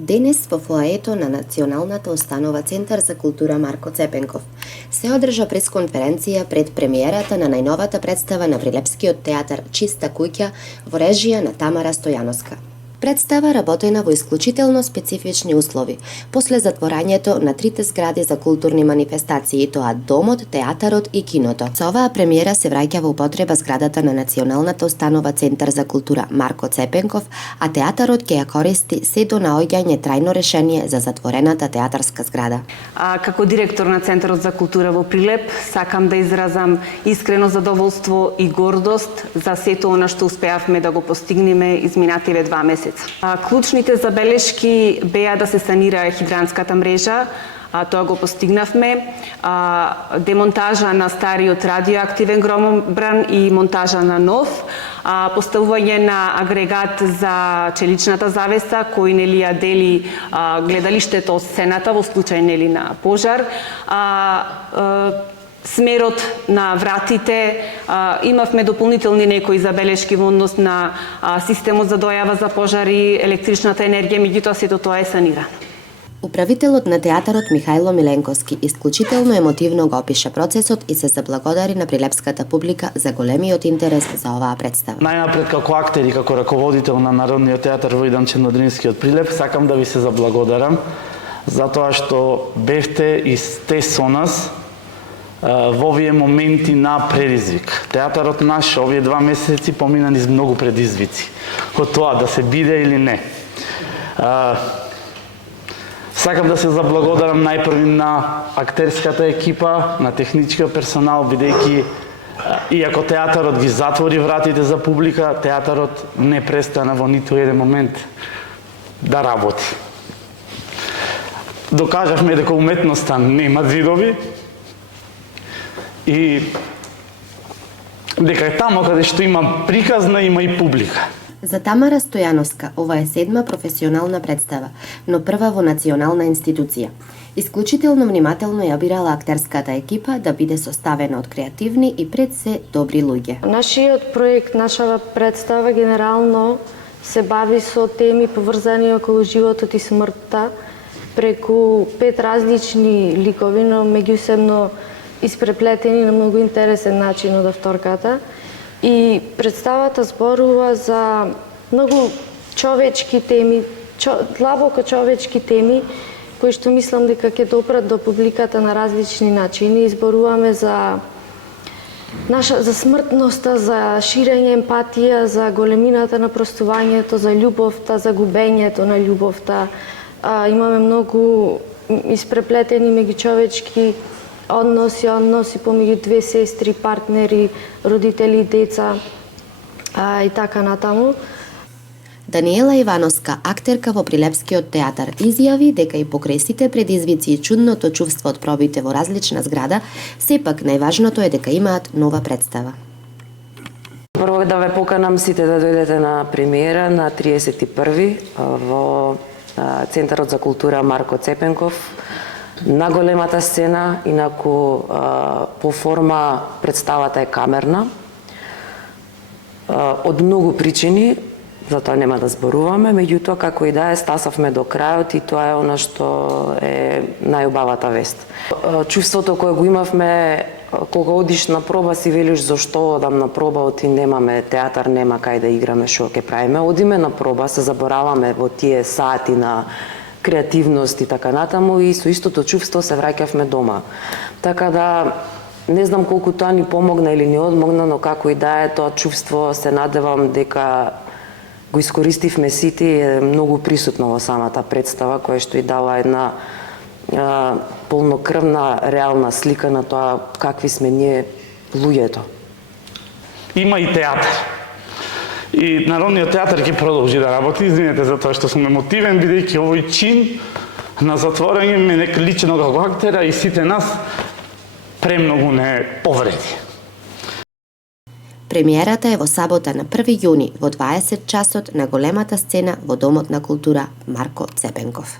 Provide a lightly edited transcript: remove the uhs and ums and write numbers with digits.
Денес во фоаето на Националната установа Центар за култура Марко Цепенков се одржа пресконференција пред премиерата на најновата представа на Прилепскиот театар Чиста куќа во режија на Тамара Стојановска. Представа работена во исклучително специфични услови, после затворањето на трите згради за културни манифестации, тоа домот, театарот и киното. Со оваа премиера се враќа во употреба зградата на Националната установа Центар за култура Марко Цепенков, а театарот ќе ја користи се до наоѓање трајно решение за затворената театарска зграда. Како директор на Центарот за култура во Прилеп, сакам да изразам искрено задоволство и гордост за сето она што успеавме да го постигнеме изминативе 2 месеци. Клучните забелешки беа да се санира хидранската мрежа, тоа го постигнавме, демонтажа на стариот радиоактивен громобран и монтажа на нов, поставување на агрегат за челичната завеса кој ја дели гледалиштето од сцената во случај на пожар, смерот на вратите, имавме дополнителни некои забелешки во однос на системот за дојава за пожари, електричната енергија, меѓутоа сето тоа е санирано. Управителот на театарот Михајло Миленковски исклучително емотивно го опиша процесот и се заблагодари на прилепската публика за големиот интерес за оваа представа. Најнапред како актер и како раководител на Народниот театар во Идан Чернодрински од Прилеп, сакам да ви се заблагодарам за тоа што бевте и сте со нас во овие моменти на предизвик. Театарот наш овие 2 месеци помина низ многу предизвици. Од тоа да се биде или не. Сакам да се заблагодарам најпрви на актерската екипа, на техничкиот персонал, бидејќи иако театарот ги затвори вратите за публика, театарот не престана во ниту еден момент да работи. Докажавме дека уметноста нема зидови, и дека е тамо каде што има приказна, има и публика. За Тамара Стојановска ова е 7-ма професионална представа, но прва во национална институција. Исклучително внимателно ја бирала актерската екипа да биде составена од креативни и пред се добри луѓе. Нашиот проект, нашава представа генерално се бави со теми поврзани околу животот и смртта преку 5 различни ликови, но меѓусебно испреплетени на многу интересен начин од авторката. И представата зборува за многу човечки теми, длабоко човечки теми, кои што мислам дека ќе допрат до публиката на различни начини. Зборуваме за смртноста, за ширење емпатија, за големината на простувањето, за љубовта, за губењето на љубовта. Имаме многу испреплетени меѓучовечки односи помеѓу две сестри, партнери, родители, деца и така натаму. Даниела Ивановска, актерка во Прилепскиот театар, изјави дека и покрај сите предизвици и чудното чувство од пробите во различна зграда, сепак најважното е дека имаат нова представа. Прво да ве поканам сите да дојдете на премиера на 31 во Центарот за култура Марко Цепенков, на големата сцена, инаку по форма представата е камерна. Од многу причини, затоа нема да зборуваме, меѓутоа како и да е, стасавме до крајот и тоа е она што е најубавата вест. Чувството кое го имавме кога одиш на проба, си велиш зошто одам на проба, оти немаме театар, нема кај да играме, што ќе правиме. Одиме на проба, се забораваме во тие сати на креативност и така натаму и со истото чувство се враќавме дома. Така да не знам колку тоа ни помогна или ни одмогна, но како и да е, тоа чувство се надевам дека го искористивме сите и е многу присутно во самата представа, која што и дава една полнокрвна, реална слика на тоа какви сме ние луѓето. Има и театар. И Народниот театар ќе продолжи да работи. Извинете за тоа што сум емотивен, бидејќи овој чин на затворање ме лично како актера и сите нас премногу не повреди. Премиерата е во сабота на 1 јуни во 20 часот на големата сцена во Домот на култура Марко Цепенков.